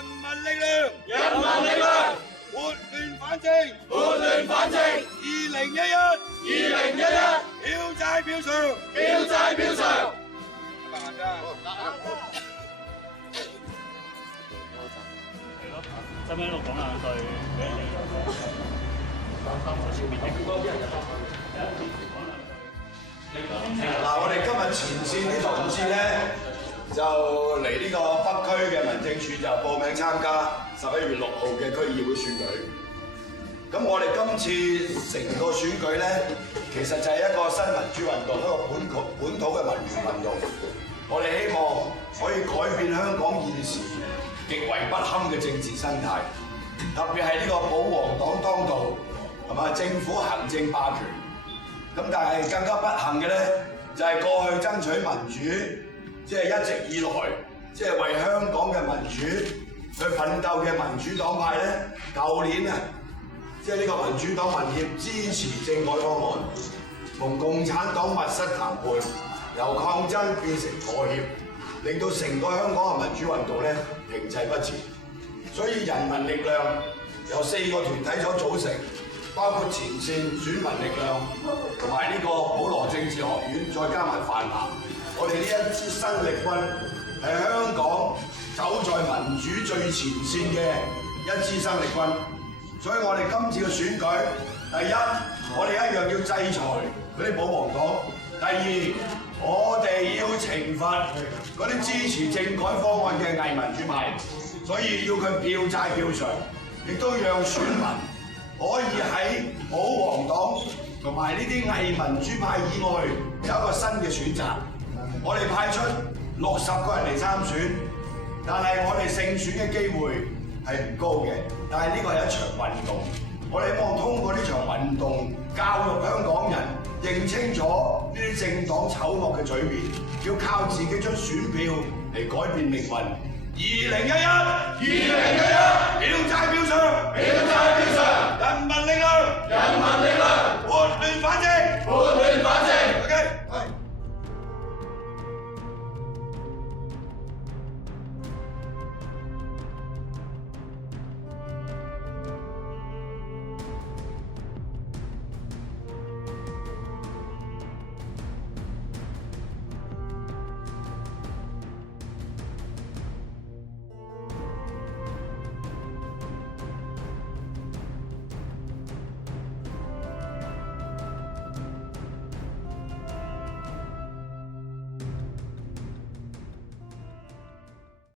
人民力量，人民力量，撥亂反正，撥亂反正。2011，票債票償，票債票償。使唔使喺度講兩句？嗱，我哋今日前線啲同志咧，就嚟呢個北區嘅民政處就報名參加11月6號嘅區議會選舉。咁我哋今次成個選舉咧，其實就係一個新民主運動，一個本土嘅民權運動。我哋希望可以改變香港現時極為不堪嘅政治生態，特別係呢個保皇黨當道，同埋政府行政霸權。咁但係更加不幸嘅咧，就係過去爭取民主，即係一直以來，即係為香港嘅民主去奮鬥嘅民主黨派咧，舊年啊，即係呢個民主黨民協支持政改方案，同共產黨密室談判，由抗爭變成妥協，令到成個香港嘅民主運動咧停滯不前。所以人民力量由4個團體所組成。包括前線選民力量同埋呢個普羅政治學院，再加埋泛藍，我哋呢一支新力軍係香港走在民主最前線嘅一支新力軍。所以我哋今次嘅選舉，第一，我哋一樣要制裁嗰啲保皇黨；第二，我哋要懲罰嗰啲支持政改方案嘅偽民主派，所以要佢票債票償，亦都讓選民可以喺保皇黨同埋呢啲偽民主派以外有一個新嘅選擇。我哋派出60個人嚟參選，但係我哋勝選嘅機會係唔高嘅。但係呢個係一場運動，我哋希望通過呢場運動教育香港人認清楚呢啲政黨醜惡嘅嘴臉，要靠自己將選票嚟改變命運。2011。